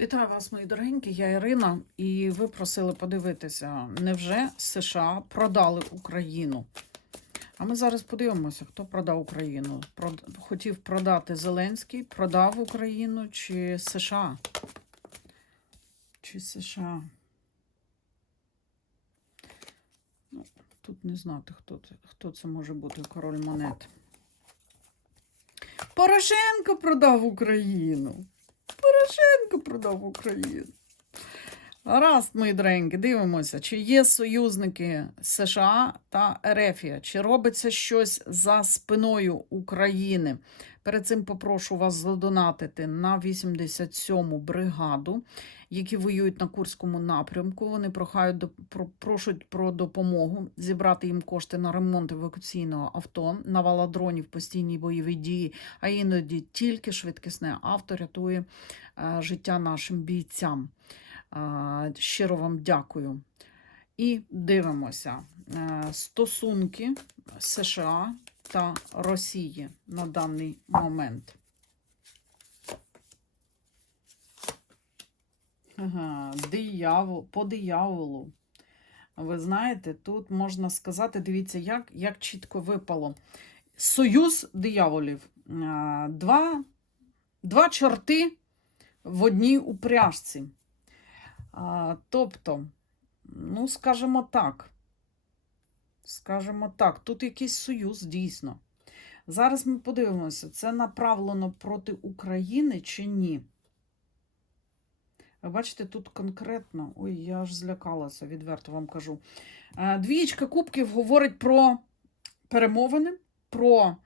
Вітаю вас, мої дорогенькі, я Ірина, і ви просили подивитися, невже США продали Україну? А ми зараз подивимося, хто продав Україну. Хотів продати Зеленський, продав Україну чи США? Чи США? Ну, тут не знати, хто це, хто це може бути король монет. Порошенко продав Україну. Порошенко продав Україну. Гаразд, мої доренькі, дивимося, чи є союзники США та Ерефія, чи робиться щось за спиною України. Перед цим попрошу вас задонатити на 87-му бригаду, які воюють на Курському напрямку. Вони прохають, про- прошуть про допомогу зібрати їм кошти на ремонт евакуаційного авто, навала дронів, постійні бойові дії, а іноді тільки швидкісне авто рятує життя нашим бійцям. Е, Щиро вам дякую. І дивимося е, стосунки США та Росії на даний момент. Ага, диявол, по дияволу. Ви знаєте, тут можна сказати, дивіться, як, як чітко випало. Союз дияволів. Два, два чорти в одній упряжці. А, тобто, ну, скажімо так. Скажімо так, тут якийсь союз дійсно. Зараз ми подивимося, це направлено проти України чи ні. Ви бачите, тут конкретно. Ой, я аж злякалася, відверто вам кажу. Е, Двієчка кубків говорить про перемовини, про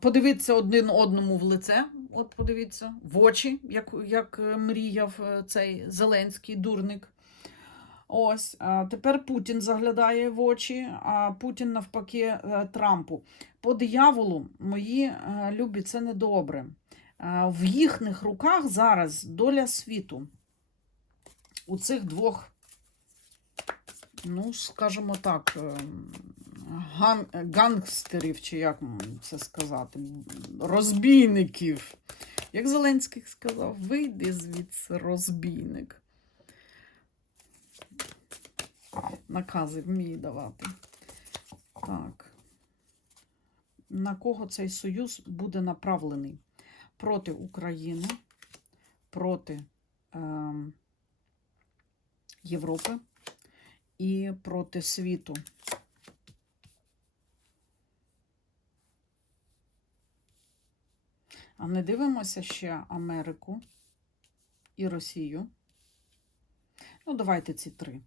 подивитися один одному в лице. От подивіться, в очі, як, як е, мріяв е, цей Зеленський дурник. Ось, тепер Путін заглядає в очі, а Путін навпаки е, Трампу. По дияволу, мої любі, це недобре. В їхніх руках зараз доля світу. У цих двох, ну, скажімо так, е, ган, гангстерів, чи як це сказати, розбійників. Як Зеленський сказав, вийди звідси розбійник. Накази вміє давати. Так. На кого цей союз буде направлений? Проти України, проти е, Європи і проти світу. А не дивимося ще Америку і Росію. Ну, давайте ці три.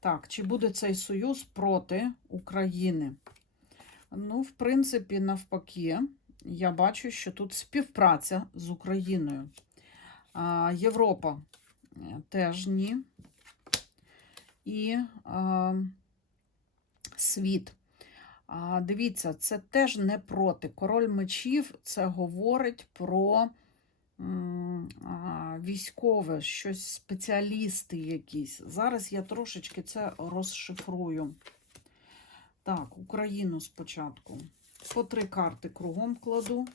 Так, чи буде цей союз проти України? Ну, в принципі, навпаки, я бачу, що тут співпраця з Україною. А, Європа е, теж ні. І а, світ. Дивіться, це теж не проти. Король мечів це говорить про військове, щось спеціалісти якісь. Зараз я трошечки це розшифрую. Так, Україну спочатку. По три карти кругом кладу.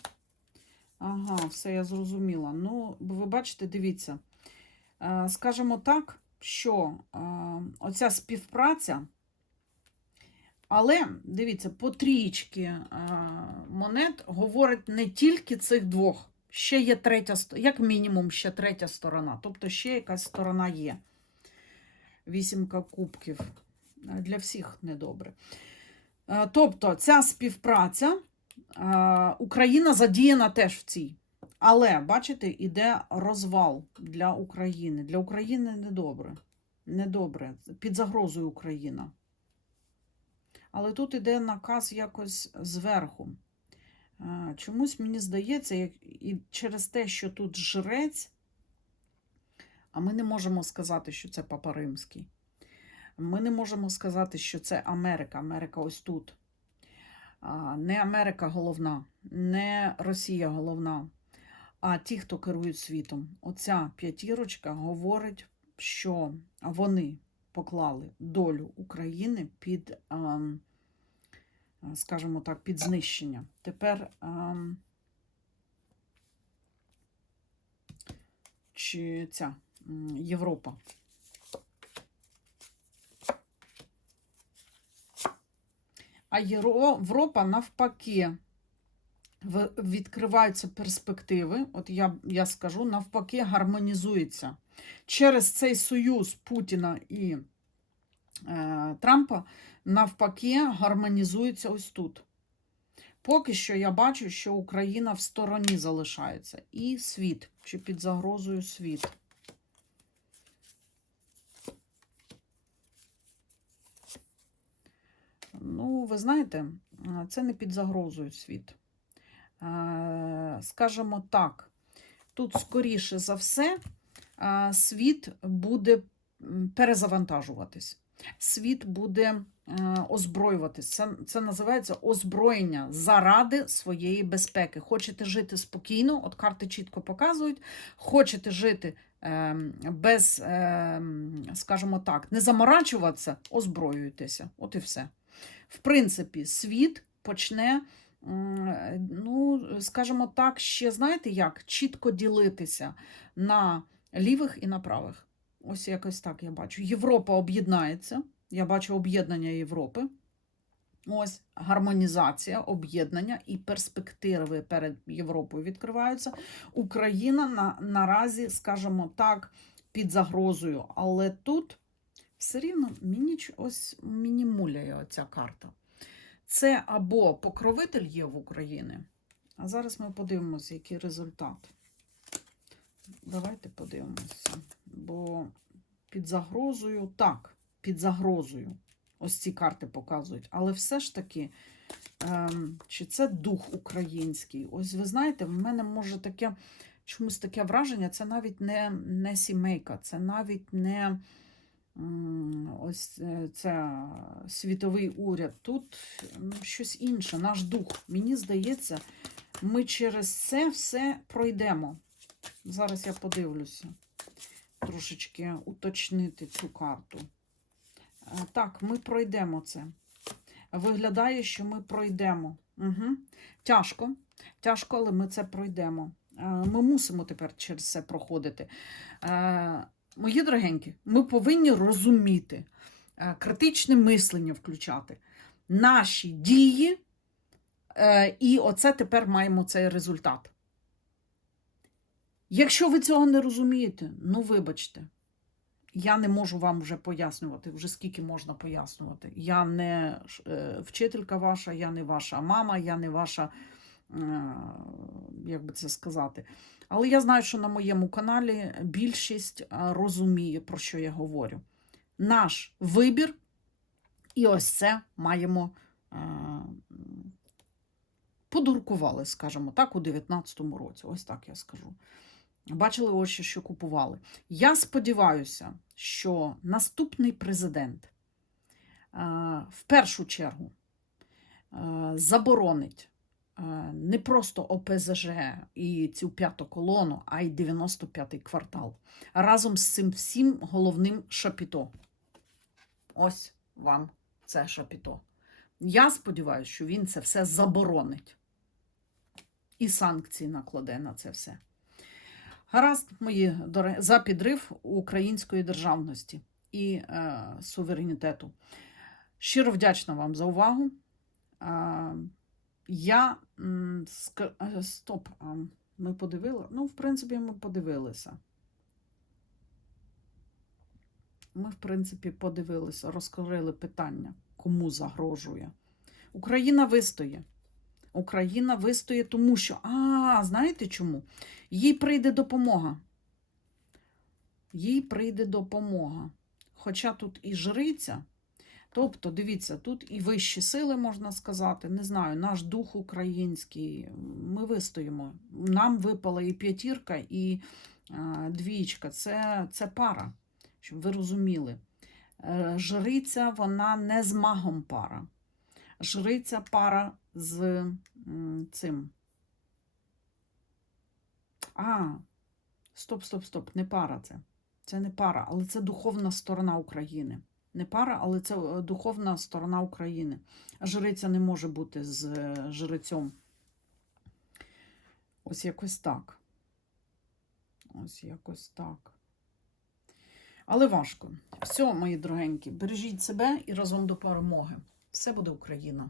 Ага, все я зрозуміла. Ну, ви бачите, дивіться. Е, Скажімо так, що е, оця співпраця. Але дивіться, по трієчки е, монет говорить не тільки цих двох. Ще є третя, як мінімум, ще третя сторона. Тобто ще якась сторона є. Вісімка кубків. Е, Для всіх недобре. Е, Тобто, ця співпраця, Україна задіяна теж в цій. Але, бачите, іде розвал для України. Для України недобре. Недобре. Під загрозою Україна. Але тут іде наказ якось зверху. Чомусь мені здається, і через те, що тут жрець, а ми не можемо сказати, що це Папа Римський. Ми не можемо сказати, що це Америка. Америка ось тут. Не Америка головна, не Росія головна, а ті, хто керують світом. Оця п'ятірочка говорить, що вони поклали долю України під, ем, скажімо так, під знищення. Тепер ем, чи ця Європа. А Європа навпаки відкриваються перспективи. От я, я скажу, навпаки, гармонізується. Через цей союз Путіна і е, Трампа навпаки гармонізується ось тут. Поки що я бачу, що Україна в стороні залишається. І світ, чи під загрозою світ. Ну, ви знаєте, е, це не під загрозою світ. Е, Скажімо так, тут, скоріше за все, е, світ буде перезавантажуватись. Світ буде е, озброюватись. Це, це називається озброєння заради своєї безпеки. Хочете жити спокійно, от карти чітко показують. Хочете жити е, без, е, скажімо так, не заморачуватися, озброюйтеся. От і все. В принципі, світ почне, ну, скажімо так, ще знаєте як, чітко ділитися на лівих і на правих. Ось якось так я бачу. Європа об'єднається. Я бачу об'єднання Європи. Ось гармонізація, об'єднання і перспективи перед Європою відкриваються. Україна на, наразі, скажімо так, під загрозою. Але тут все рівно мені ось мені муляє оця карта. Це або покровитель є в Україні. А зараз ми подивимося, який результат. Давайте подивимося. Бо під загрозою, так, під загрозою. Ось ці карти показують. Але все ж таки, ем, чи це дух український? Ось ви знаєте, в мене може таке чомусь таке враження, це навіть не, не сімейка, це навіть не ось це світовий уряд. Тут ну, щось інше, наш дух. Мені здається, ми через це все пройдемо. Зараз я подивлюся, трошечки уточнити цю карту. Е, Так, ми пройдемо це. Виглядає, що ми пройдемо. Угу. Тяжко, тяжко, але ми це пройдемо. Е, Ми мусимо тепер через це проходити. Е, Мої дорогенькі, ми повинні розуміти, критичне мислення включати. Наші дії, і оце тепер маємо цей результат. Якщо ви цього не розумієте, ну вибачте, я не можу вам вже пояснювати, вже скільки можна пояснювати. Я не е, вчителька ваша, я не ваша мама, я не ваша, е, як би це сказати. Але я знаю, що на моєму каналі більшість е, розуміє, про що я говорю. Наш вибір, і ось це маємо. Подуркували, скажімо так, у 19-му році. Ось так я скажу. Бачили що- що купували. Я сподіваюся, що наступний президент е, в першу чергу е, заборонить е, не просто ОПЗЖ і цю п'яту колону, а й 95-й квартал. Разом з цим всім головним шапіто. Ось вам це шапіто. Я сподіваюся, що він це все заборонить. І санкції накладе на це все. Гаразд, мої доре- за підрив української державності і е, суверенітету. Щиро вдячна вам за увагу. Е, я е, стоп. Ми подивили? Ну, в принципі, ми подивилися. Ми, в принципі, подивилися, розкрили питання, кому загрожує. Україна вистоє. Україна вистоє, тому що, а, знаєте чому? Їй прийде допомога. Їй прийде допомога. Хоча тут і жриця, тобто, дивіться, тут і вищі сили, можна сказати, не знаю, наш дух український, ми вистоїмо. Нам випала і п'ятірка, і е, двічка. Це, це пара, щоб ви розуміли. Е, жриця, вона не з магом пара. Жриця пара з цим. А, стоп, стоп, стоп, не пара це. Це не пара, але це духовна сторона України. Не пара, але це е, духовна сторона України. Жриця не може бути з е, жрецем. Ось якось так. Ось якось так. Але важко. Все, мої дорогенькі, бережіть себе і разом до перемоги. Все буде Україна!